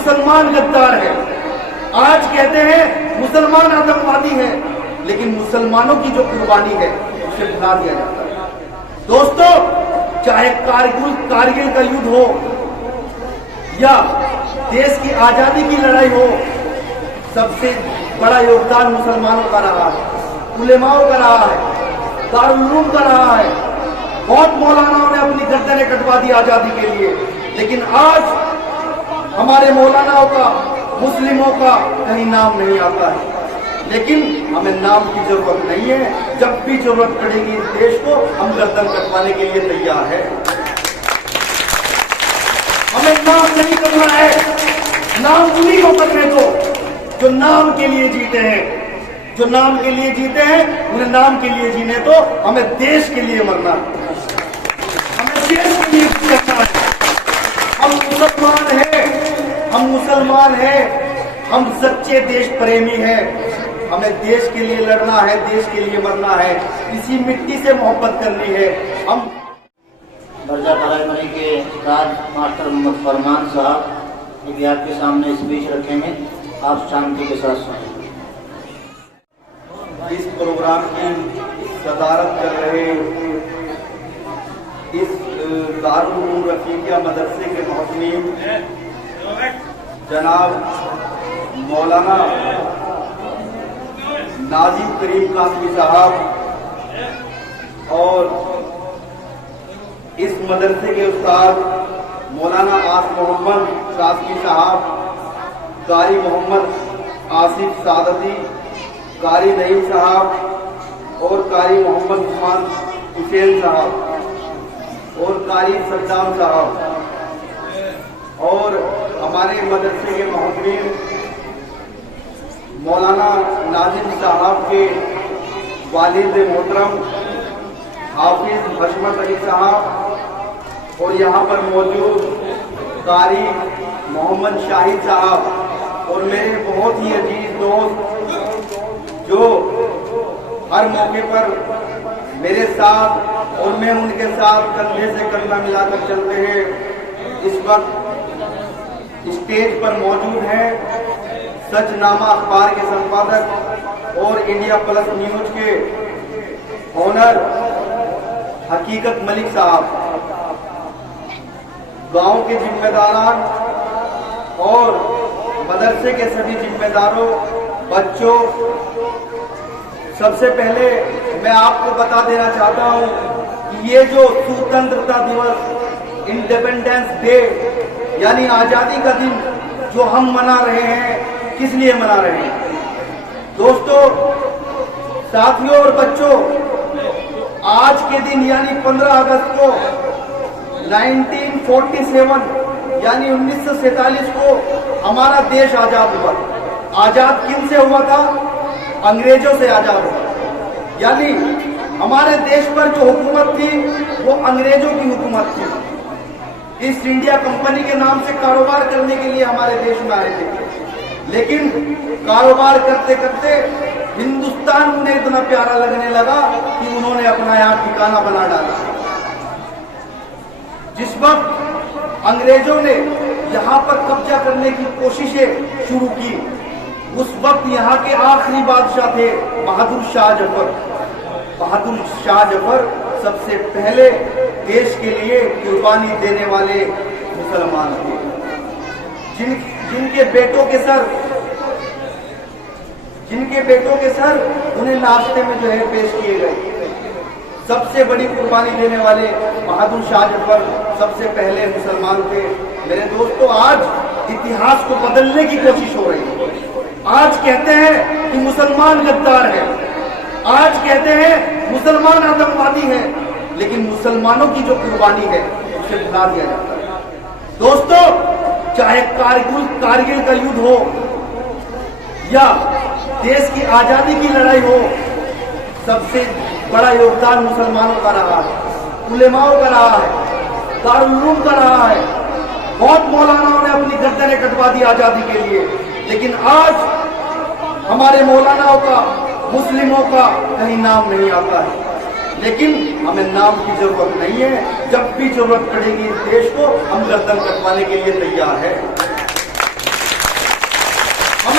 मुसलमान गद्दार है। आज कहते हैं मुसलमान आतंकवादी है, लेकिन मुसलमानों की जो कुर्बानी है उसे भुला दिया जाता है। दोस्तों, चाहे कारगिल का युद्ध हो या देश की आजादी की लड़ाई हो, सबसे बड़ा योगदान मुसलमानों का रहा है, उलेमाओं का रहा है, दारुल उलूम का रहा है। बहुत मौलानाओं ने अपनी गर्दनें कटवा दी आजादी के लिए, लेकिन आज हमारे मौलानाओं का, मुस्लिमों का कहीं नाम नहीं आता है। लेकिन हमें नाम की जरूरत नहीं है, जब भी जरूरत पड़ेगी इस देश को हम गर्दन कटवाने के लिए तैयार है। हमें नाम नहीं करना है, नाम उन्हीं को करने दो जो नाम के लिए जीते हैं। जो नाम के लिए जीते हैं उन्हें नाम के लिए जीने दो। हमें देश के लिए मरना है, हमें देश के लिए जीना है। हम मुसलमान हैं, हम मुसलमान हैं, हम सच्चे देश प्रेमी हैं। हमें देश के लिए लड़ना है, देश के लिए मरना है, इसी मिट्टी से मोहब्बत करनी है। हम दर्जा प्राइमरी के उस्ताद मास्टर मोहम्मद फरमान साहब अभी आपके सामने स्पीच रखेंगे, आप शांति के साथ सुनें। इस प्रोग्राम की सदारत कर रहे इस दारुल उलूम रफीकिया मदरसे के मुहतमीम जनाब मौलाना नाजिम करीम कासमी साहब और इस मदरसे के उस्ताद मौलाना आस मोहम्मद कासमी साहब, कारी मोहम्मद आसिफ सादती, कारी नईम साहब और कारी मोहम्मद उस्मान हुसैन साहब और कारी सद्दाम साहब और हमारे मदरसे के मुहतमीम मौलाना नाजिम साहब के वालिद मोहतरम हाफिज हशमत अली साहब और यहाँ पर मौजूद कारी मोहम्मद शाहिद साहब और मेरे बहुत ही अजीज दोस्त जो हर मौके पर मेरे साथ और मैं उनके साथ कंधे से कंधा मिलाकर चलते हैं। इस वक्त स्टेज पर मौजूद हैं सचनामा अखबार के संपादक और इंडिया प्लस न्यूज के ऑनर हकीकत मलिक साहब, गांव के जिम्मेदारान और मदरसे के सभी जिम्मेदारों, बच्चों, सबसे पहले मैं आपको बता देना चाहता हूं कि ये जो स्वतंत्रता दिवस, इंडिपेंडेंस डे यानी आजादी का दिन जो हम मना रहे हैं, किस लिए मना रहे हैं? दोस्तों, साथियों और बच्चों, आज के दिन यानी 15 अगस्त को 1947 यानी 1947 को हमारा देश आजाद हुआ। आजाद किन से हुआ था? अंग्रेजों से आजाद हुआ। यानी हमारे देश पर जो हुकूमत थी वो अंग्रेजों की हुकूमत थी। ईस्ट इंडिया कंपनी के नाम से कारोबार करने के लिए हमारे देश में आए थे, लेकिन कारोबार करते करते हिंदुस्तान उन्हें इतना प्यारा लगने लगा कि उन्होंने अपना यहाँ ठिकाना बना डाला। जिस वक्त अंग्रेजों ने यहाँ पर कब्जा करने की कोशिशें शुरू की, उस वक्त यहाँ के आखिरी बादशाह थे बहादुर शाह जफर। बहादुर शाह जफर सबसे पहले देश के लिए कुर्बानी देने वाले मुसलमान थे, जिनके बेटों के सर उन्हें नाश्ते में जो है पेश किए गए। सबसे बड़ी कुर्बानी देने वाले बहादुर शाह जफर सबसे पहले मुसलमान थे। मेरे दोस्तों, आज इतिहास को बदलने की कोशिश हो रही है। आज कहते हैं कि मुसलमान गद्दार है, आज कहते हैं मुसलमान आतंकवादी है, लेकिन मुसलमानों की जो कुर्बानी है उसे भुला दिया जाता है। दोस्तों, चाहे कारगिल का युद्ध हो या देश की आजादी की लड़ाई हो, सबसे बड़ा योगदान मुसलमानों का रहा है, उलेमाओं का रहा है, दारुल उलूम का रहा है। बहुत मौलानाओं ने अपनी गर्दनें कटवा दी आजादी के लिए, लेकिन आज हमारे मौलानाओं का, मुस्लिमों का कहीं नाम नहीं आता है। लेकिन हमें नाम की जरूरत नहीं है, जब भी जरूरत पड़ेगी इस देश को हम गर्दन कटवाने के लिए तैयार है।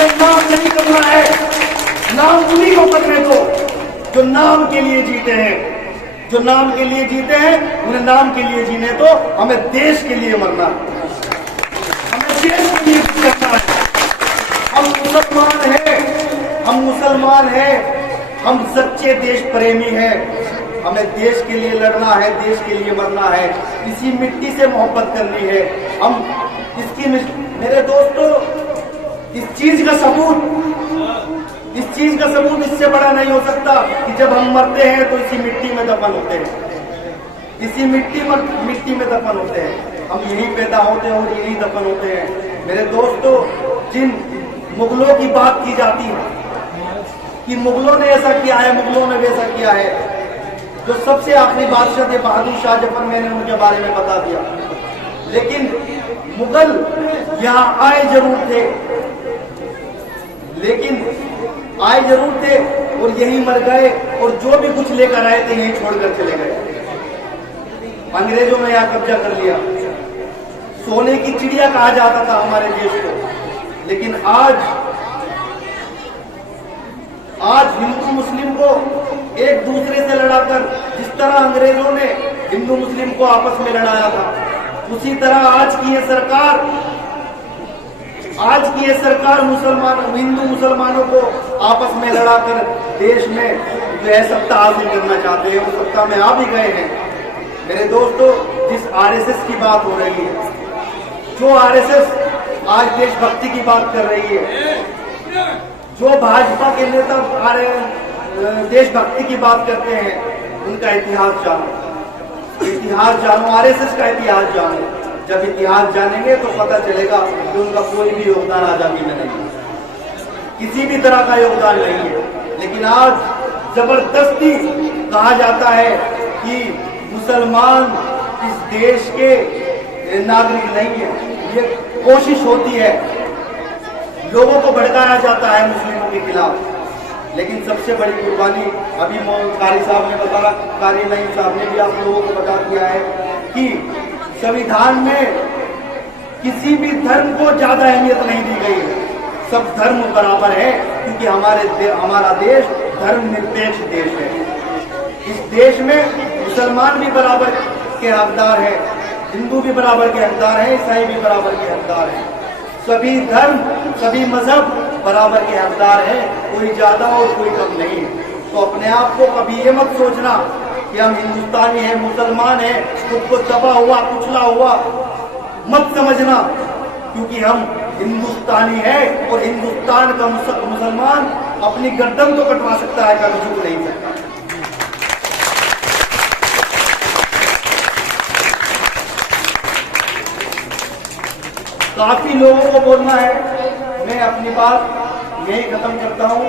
हमें नाम नहीं करना है, नाम उन्हीं को करने दो जो नाम के लिए जीते हैं। जो नाम के लिए जीते हैं उन्हें नाम के लिए जीने दो। हमें देश के लिए मरना है, हमें देश के लिए करना है। हम मुसलमान हैं, हम मुसलमान हैं, हम सच्चे देश प्रेमी हैं। हमें देश के लिए लड़ना है, देश के लिए मरना है, इसी मिट्टी से मोहब्बत करनी है। हम इसकी मेरे दोस्तों, इस चीज का सबूत इससे बड़ा नहीं हो सकता कि जब हम मरते हैं तो इसी मिट्टी में दफन होते हैं, इसी मिट्टी में दफन होते हैं। हम यही पैदा होते हैं और यही दफन होते हैं। मेरे दोस्तों, जिन मुगलों की बात की जाती है कि मुगलों ने ऐसा किया है, मुगलों ने वैसा किया है, जो सबसे आखिरी बादशाह थे बहादुर शाह जफर, मैंने उनके बारे में बता दिया। लेकिन मुगल यहाँ आए जरूर थे, और यही मर गए, और जो भी कुछ लेकर आए थे यही छोड़कर चले गए। अंग्रेजों ने यहाँ कब्जा कर लिया। सोने की चिड़िया कहा जाता था हमारे देश को, लेकिन आज हिंदू मुस्लिम को एक दूसरे से लड़ाकर, जिस तरह अंग्रेजों ने हिंदू मुस्लिम को आपस में लड़ाया था, उसी तरह आज की ये सरकार हिंदू मुसलमानों को आपस में लड़ाकर देश में जो है सत्ता हासिल करना चाहते हैं। वो सत्ता में आ भी गए हैं। मेरे दोस्तों, जिस आरएसएस की बात हो रही है, जो आरएसएस आज देशभक्ति की बात कर रही है, जो भाजपा के नेता देशभक्ति की बात करते हैं, उनका इतिहास जानो, आरएसएस का इतिहास जानो। जब इतिहास जानेंगे तो पता चलेगा कि उनका कोई भी योगदान आजादी में नहीं है, किसी भी तरह का योगदान नहीं है। लेकिन आज जबरदस्ती कहा जाता है कि मुसलमान इस देश के नागरिक नहीं है। ये कोशिश होती है, लोगों को भड़काया जाता है मुस्लिमों के खिलाफ। लेकिन सबसे बड़ी कुर्बानी अभी कारी साहब ने बताया, कारी नईम साहब ने भी आप लोगों को बता दिया है कि संविधान में किसी भी धर्म को ज्यादा अहमियत नहीं दी गई है। सब धर्म बराबर है, क्योंकि हमारा देश धर्मनिरपेक्ष देश है। इस देश में मुसलमान भी बराबर के हकदार है, हिंदू भी बराबर के हकदार है, ईसाई भी बराबर के हकदार है। सभी धर्म, सभी मजहब बराबर के हकदार है, कोई ज्यादा और कोई कम नहीं है। तो अपने आप को कभी ये मत सोचना कि हम हिंदुस्तानी हैं, मुसलमान हैं, खुद को दबा हुआ, कुचला हुआ मत समझना, क्योंकि हम हिंदुस्तानी है। और हिंदुस्तान का मुसलमान अपनी गर्दन तो कटवा सकता है, कभी झुक नहीं सकता। काफी लोगों को बोलना है, मैं अपनी बात यही खत्म करता हूं।